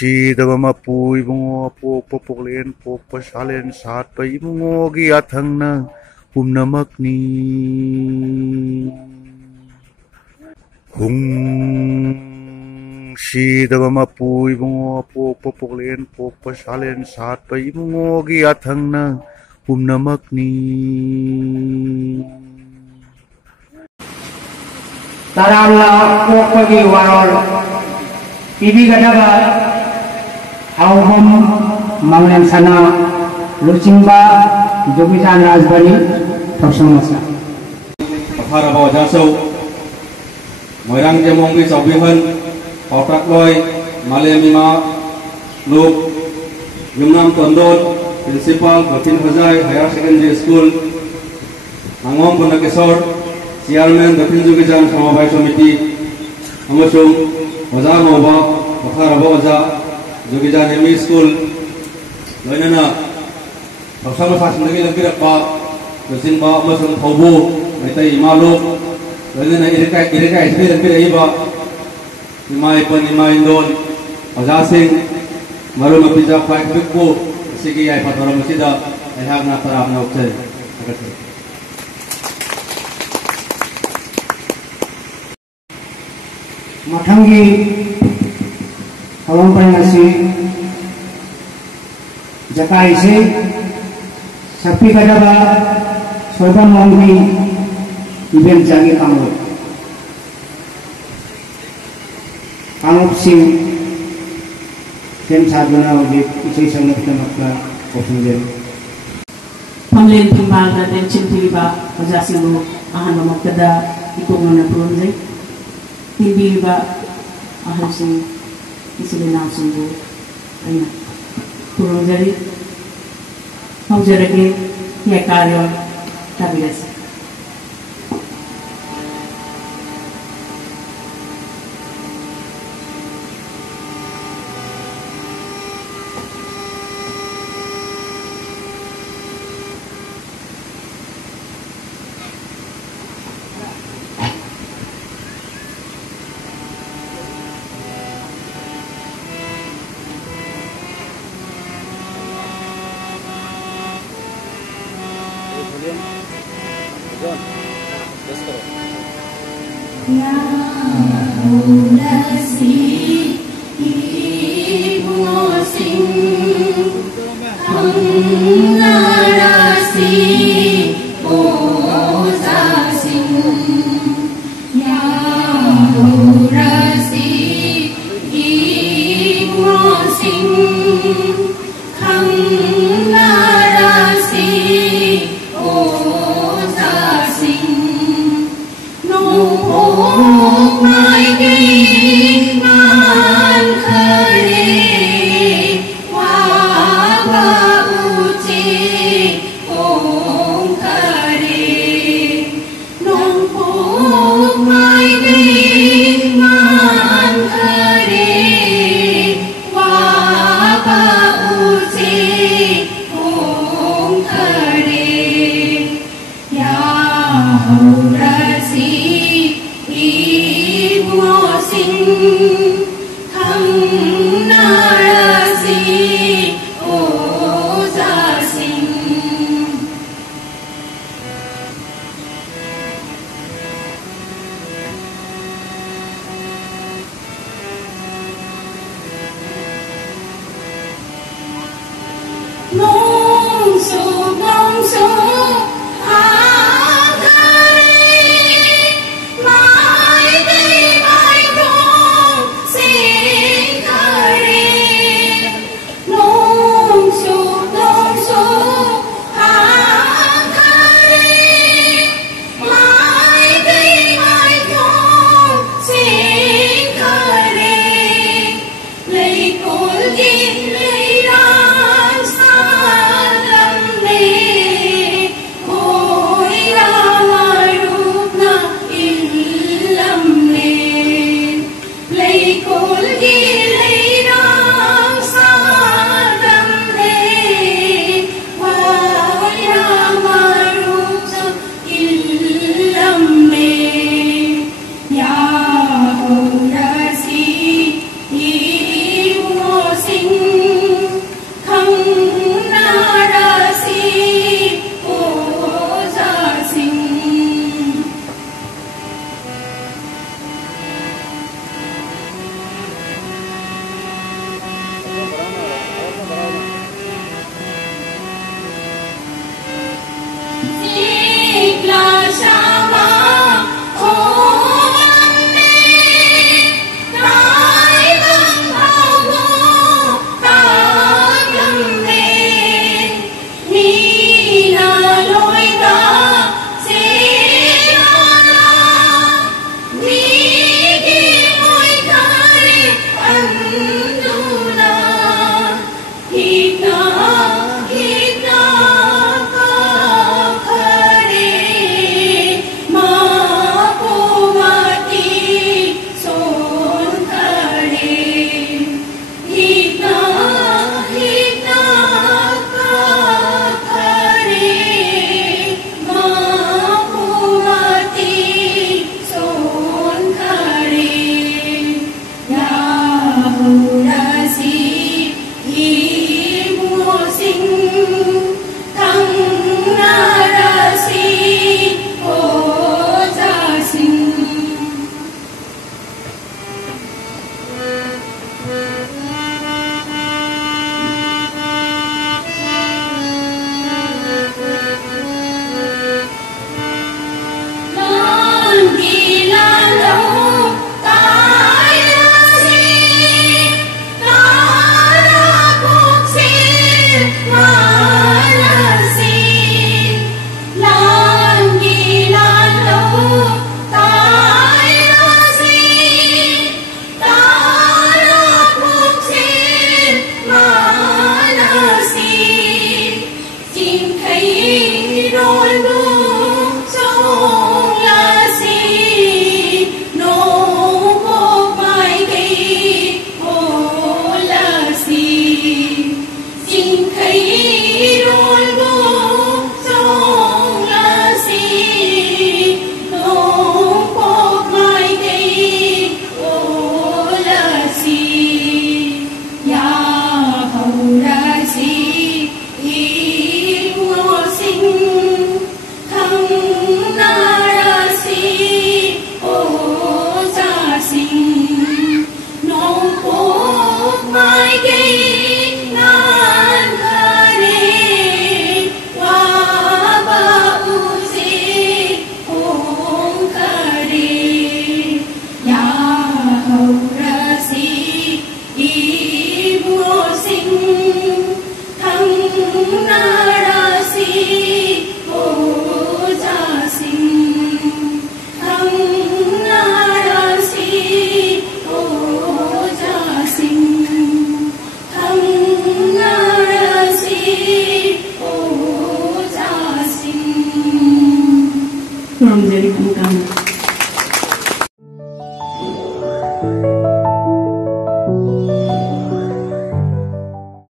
Sidaba mapu ibungo pokpa poklen pokpa salen satpa ibungo gi athangna humnamakni Sidaba mapu ibungo pokpa poklen pokpa salen satpa ibungo gi athangna humnamakni Tarangla pokpa gi warol ibigadaba Auhom Manglen Sana Lucimba Jogijan Rajbani Persamasa Harabo Jaso Moirang Jamonggi Sobihan Otak Loy Malemima Luk Yumnam Tondon Principal Batin Hazai Higher Secondary School Nangom Punakesor Chairman Batin Jogijan Samawai Committee Amasung Oza Moba Harabo Oza Jogijan ME School Loinana Sama Sasandagi Lakirapa Lusinba Amasung Thobu Maitai Imalu Loinana Irika Isri Lakira Iba Imai Pan Imai Indon Oza Singh Maru Mapija Paik Bikku Sigi Ai Patoram Sida Ayhag Na Tarap Na Ukse Mathangi Kalong Nasi Jakai se Sapi Kadaba Soban Mongbi Iben Jagi Kamut Kamut Singh Kem Sadwana Ujib Isai Sangat Tamakka Kofunden Panglen Pimbaga dan Cintiliba Ojasimu Ahan Mamakada Ikungan Purunze Timbiliba Ahan Singh Isilina Sunggu Aina Purunjari Haujarage Yakaryo Tabias From Jericho,